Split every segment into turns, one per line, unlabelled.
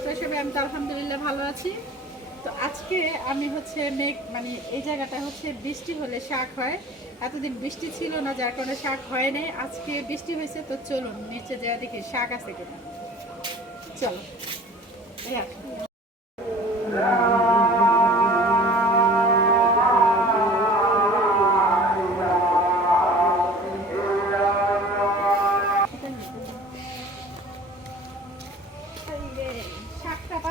আপনার হিসেবে আমি তো আলহামদুলিল্লাহ ভালো আছি। তো আজকে আমি হচ্ছে মেঘ মানে এই জায়গাটা হচ্ছে বৃষ্টি হলে শাক হয়। এতদিন বৃষ্টি ছিল না, যার কারণে শাক হয় নাই। আজকে বৃষ্টি হয়েছে, তো চলুন নিচে যা দেখি শাক আছে কিনা। চলো। এই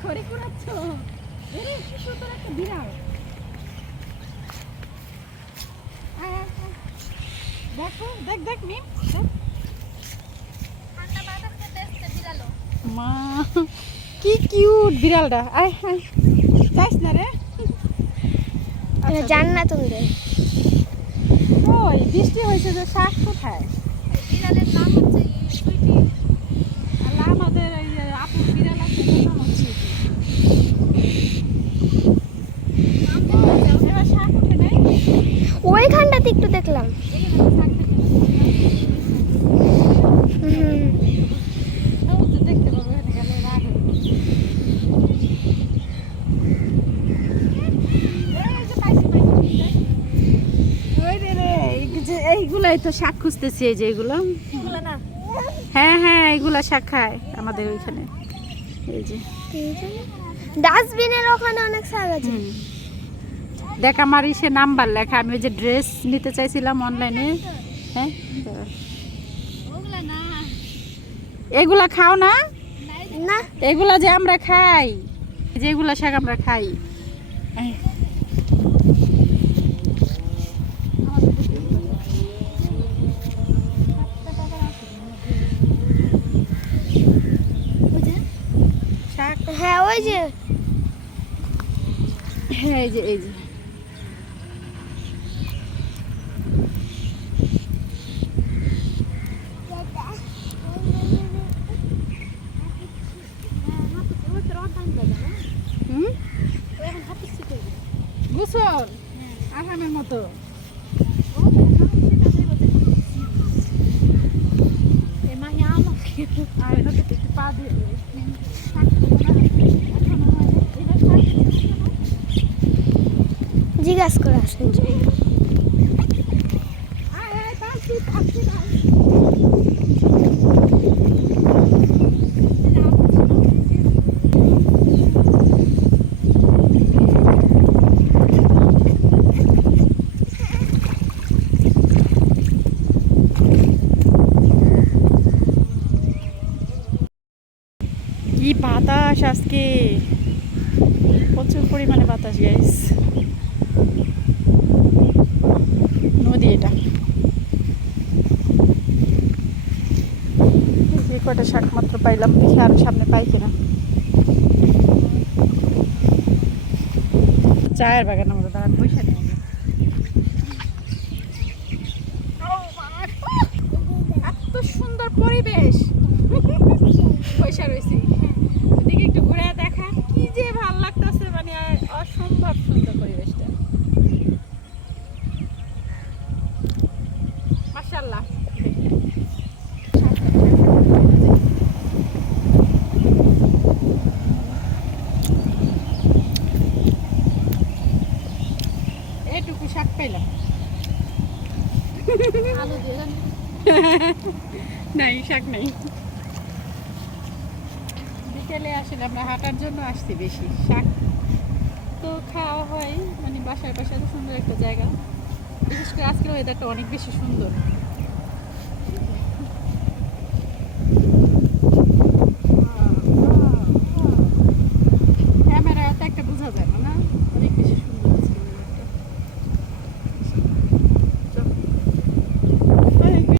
খড়ি কুড়াচ্ছ এরে সুন্দর একটা বিড়াল। দেখো দেখ দেখ মিম মা কি কিউট বিড়ালটা। আয় আয়। যাইস না রে। আচ্ছা,
জান্নাত উনবে
ওই বৃষ্টি হয়েছে যে শাক কোথায়? আল্লাহ আমাদের এই যে আপুর বিড়াল আছে ওটার নাম হচ্ছে এটি। এবার শাক উঠে নাই
ওইখানটাতে একটু দেখলাম হুম
ও তো দেখতে পাবো এখানে গেলে রাগ হবে। এই যে পাইছি, পাইছি, পাইছি। ওই রে রে, এই যে এইগুলাই তো শাক খুঁজতেছি এই যে এগুলো। হ্যাঁ হ্যাঁ এইগুলা শাক খায় আমাদের ওইখানে। এই যে।
ডাস্টবিনের ওখানে অনেক শাক আছে।
দেখ আমার ইসে নাম্বার লেখা আমি ওই যে ড্রেস নিতে চাইছিলাম অনলাইনে হ্যাঁ। এগুলা খাও না?
না।
এগুলা যে আমরা খাই যেগুলা শাক আমরা খাই। শাক?
হ্যাঁ ওই যে।
হ্যাঁ এই যে এই যে। হুম? গোসল? আরামের মতো। পা দিয়ে দে। শাক তো মনে হয় এখনও হয়নি। এটা শাক দিয়েছে না?
জিজ্ঞাস করে আসেন
আয়, আয়, পাচ্ছি, পাচ্ছি, পাচ্ছি। কি বাতাস আজকে প্রচুর পরিমাণে বাতাস গাইস নদী এটা। কটা শাক মাত্র পাইলাম, দেখি আর সামনে পাই কিনা। চায়ের বাগান আমরা দাঁড়ান পয়সা নেই। এত সুন্দর পরিবেশ। পয়সা রয়েছে ওদিকে একটু ঘুরে দেখা কি যে ভালো লাগতেছে মানে অসম্ভব সুন্দর পরিবেশটা মাশাল্লাহ এটুকু শাক পাইলাম। নাই শাক নাই। বিকেলে আসলে আমরা হাঁটার জন্য আসছি বেশি। শাক তো খাওয়া হয় মানে বাসার এত সুন্দর একটা জায়গা। বিশেষ করে আজকের ওয়েদারটা অনেক বেশি সুন্দর।